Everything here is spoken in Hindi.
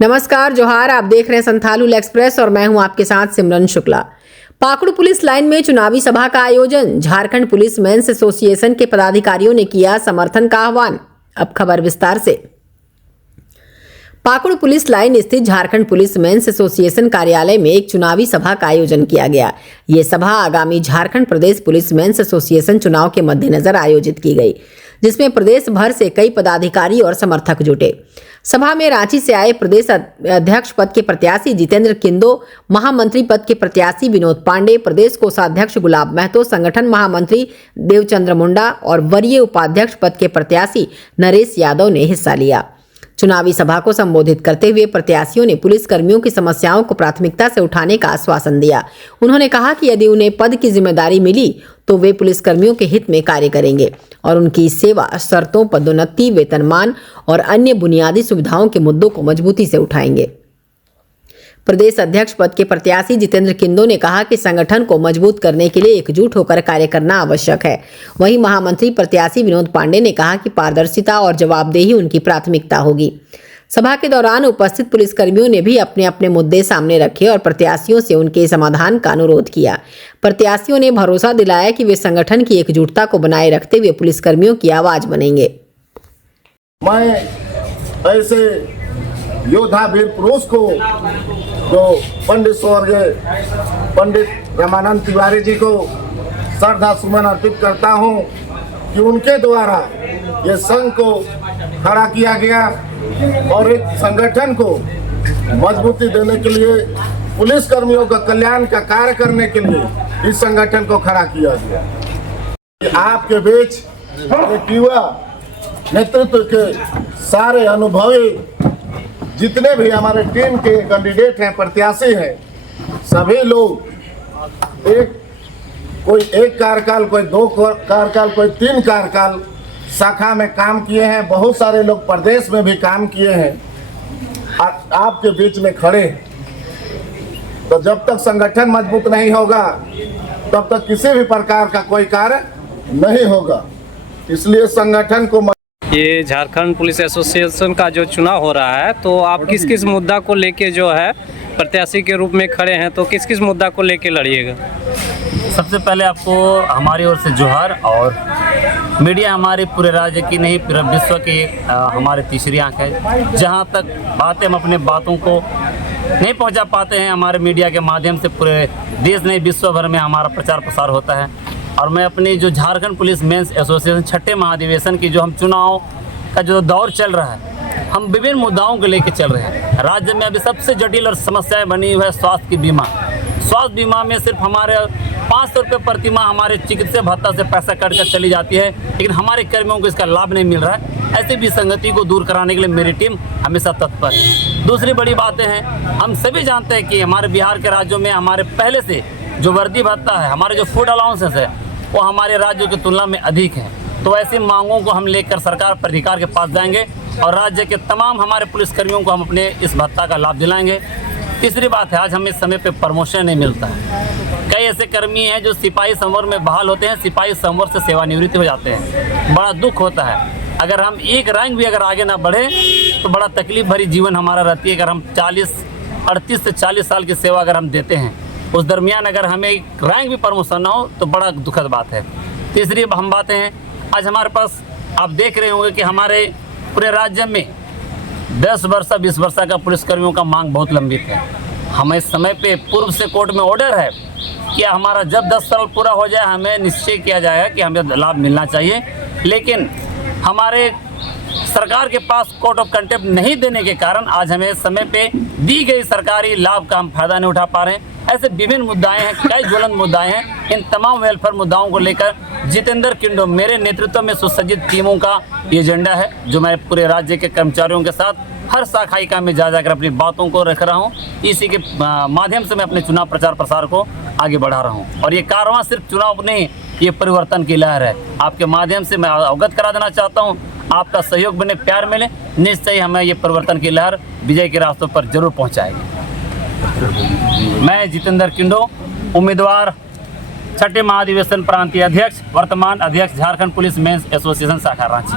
नमस्कार, जोहार। आप देख रहे हैं संथालुल एक्सप्रेस और मैं हूं आपके साथ सिमरन शुक्ला। पाकुड़ पुलिस लाइन में चुनावी सभा का आयोजन। झारखंड पुलिस मेंस एसोसिएशन के पदाधिकारियों ने किया समर्थन का आह्वान। अब खबर विस्तार से। पाकुड़ पुलिस लाइन स्थित झारखंड पुलिस मेंस एसोसिएशन कार्यालय में एक चुनावी सभा का आयोजन किया गया। ये सभा आगामी झारखंड प्रदेश पुलिस मेंस एसोसिएशन चुनाव के मद्देनजर आयोजित की गई, जिसमें प्रदेश भर से कई पदाधिकारी और समर्थक जुटे। सभा में रांची से आए प्रदेश अध्यक्ष पद के प्रत्याशी जितेंद्र किंदो, महामंत्री पद के प्रत्याशी विनोद पांडे, प्रदेश कोषाध्यक्ष गुलाब महतो, संगठन महामंत्री देवचंद्र मुंडा और वरीय उपाध्यक्ष पद के प्रत्याशी नरेश यादव ने हिस्सा लिया। चुनावी सभा को संबोधित करते हुए प्रत्याशियों ने पुलिस कर्मियों की समस्याओं को प्राथमिकता से उठाने का आश्वासन दिया। उन्होंने कहा कि यदि उन्हें पद की जिम्मेदारी मिली तो वे पुलिस कर्मियों के हित में कार्य करेंगे और उनकी सेवा शर्तों, पदोन्नति, वेतनमान और अन्य बुनियादी सुविधाओं के मुद्दों को मजबूती से उठाएंगे। प्रदेश अध्यक्ष पद के प्रत्याशी जितेंद्र किंदो ने कहा कि संगठन को मजबूत करने के लिए एकजुट होकर कार्य करना आवश्यक है। वहीं महामंत्री प्रत्याशी विनोद पांडे ने कहा कि पारदर्शिता और जवाबदेही उनकी प्राथमिकता होगी। सभा के दौरान उपस्थित पुलिसकर्मियों ने भी अपने अपने मुद्दे सामने रखे और प्रत्याशियों से उनके समाधान का अनुरोध किया। प्रत्याशियों ने भरोसा दिलाया कि वे संगठन की एकजुटता को बनाए रखते हुए पुलिसकर्मियों की आवाज बनेंगे। मैं ऐसे योद्धा वीर पुरुष को जो पंडित स्वर्गीय पंडित रामानंद तिवारी जी को श्रद्धा सुमन अर्पित करता हूं कि उनके द्वारा ये संघ को खड़ा किया गया और एक संगठन को मजबूती देने के लिए, पुलिस कर्मियों का कल्याण का कार्य करने के लिए इस संगठन को खड़ा किया गया। आपके बीच एक युवा नेतृत्व के सारे अनुभवी जितने भी हमारे टीम के कैंडिडेट हैं, प्रत्याशी हैं, सभी लोग कोई एक कार्यकाल, कोई 2 कार्यकाल, कोई 3 कार्यकाल शाखा में काम किए हैं। बहुत सारे लोग प्रदेश में भी काम किए हैं। आपके बीच में खड़े, तो जब तक संगठन मजबूत नहीं होगा तब तक किसी भी प्रकार का कोई कार्य नहीं होगा। इसलिए संगठन को ये झारखंड पुलिस एसोसिएशन का जो चुनाव हो रहा है, तो आप किस किस मुद्दा को लेके जो है प्रत्याशी के रूप में खड़े हैं, तो किस किस मुद्दा को लेके लड़िएगा? सबसे पहले आपको हमारी ओर से जोहार। और मीडिया हमारे पूरे राज्य की नहीं, पूरे विश्व की हमारी तीसरी आंख है। जहां तक बातें हम अपने बातों को नहीं पहुंचा पाते हैं, हमारे मीडिया के माध्यम से पूरे देश नहीं विश्व भर में हमारा प्रचार प्रसार होता है। और मैं अपनी जो झारखंड पुलिस मेंस एसोसिएशन छठे महाधिवेशन की जो हम चुनाव का जो दौर चल रहा है, हम विभिन्न मुद्दाओं को लेकर चल रहे हैं। राज्य में अभी सबसे जटिल और समस्याएं बनी हुई है स्वास्थ्य की बीमा। स्वास्थ्य बीमा में सिर्फ हमारे 500 रुपये प्रति माह हमारे चिकित्सा भत्ता से पैसा कट कर चली जाती है, लेकिन हमारे कर्मियों को इसका लाभ नहीं मिल रहा है। ऐसे विसंगति को दूर कराने के लिए मेरी टीम हमेशा तत्पर है। दूसरी बड़ी बातें हैं, हम सभी जानते हैं कि हमारे बिहार के राज्यों में हमारे पहले से जो वर्दी भत्ता है, हमारे जो फूड अलाउंसेस है, वो हमारे राज्यों की तुलना में अधिक है। तो ऐसी मांगों को हम लेकर सरकार प्राधिकार के पास जाएंगे और राज्य के तमाम हमारे पुलिसकर्मियों को हम अपने इस भत्ता का लाभ दिलाएंगे। तीसरी बात है, आज हमें समय पे प्रमोशन नहीं मिलता है। कई ऐसे कर्मी हैं जो सिपाही संवर्ग में बहाल होते हैं, सिपाही संवर्ग से सेवानिवृत्त हो जाते हैं। बड़ा दुख होता है। अगर हम एक रैंक भी अगर आगे ना बढ़े तो बड़ा तकलीफ भरी जीवन हमारा रहती है। अगर हम 38 से 40 साल की सेवा अगर हम देते हैं, उस दरमियान अगर हमें रैंक भी प्रमोशन ना हो तो बड़ा दुखद बात है। तीसरी हम बातें हैं, आज हमारे पास आप देख रहे होंगे कि हमारे पूरे राज्य में 10 वर्ष 20 वर्ष का पुलिसकर्मियों का मांग बहुत लंबित है। हमें समय पे पूर्व से कोर्ट में ऑर्डर है कि हमारा जब 10 साल पूरा हो जाए हमें निश्चय किया जाएगा कि हमें लाभ मिलना चाहिए, लेकिन हमारे सरकार के पास कोर्ट ऑफ कंटेम्प्ट नहीं देने के कारण आज हमें समय पे दी गई सरकारी लाभ का हम फायदा नहीं उठा पा रहे हैं। ऐसे विभिन्न मुद्दाएं हैं, कई ज्वलंत मुद्दाएं हैं। इन तमाम वेलफेयर मुद्दाओं को लेकर जितेंद्र किंडो मेरे नेतृत्व में सुसज्जित टीमों का एजेंडा है, जो मैं पूरे राज्य के कर्मचारियों के साथ हर शाखा इकाई में जा जाकर अपनी बातों को रख रहा हूँ। इसी के माध्यम से मैं अपने चुनाव प्रचार प्रसार को आगे बढ़ा रहा हूँ। और ये कारवां सिर्फ चुनाव नहीं, ये परिवर्तन की लहर है। आपके माध्यम से मैं अवगत करा देना चाहता हूँ, आपका सहयोग बने, प्यार मिले, निश्चय हमें ये परिवर्तन की लहर विजय के रास्तों पर जरूर पहुँचाएगी। मैं जितेंद्र किंडो, उम्मीदवार छठे महाधिवेशन प्रांतीय अध्यक्ष, वर्तमान अध्यक्ष झारखंड पुलिस मेंस एसोसिएशन शाखा रांची।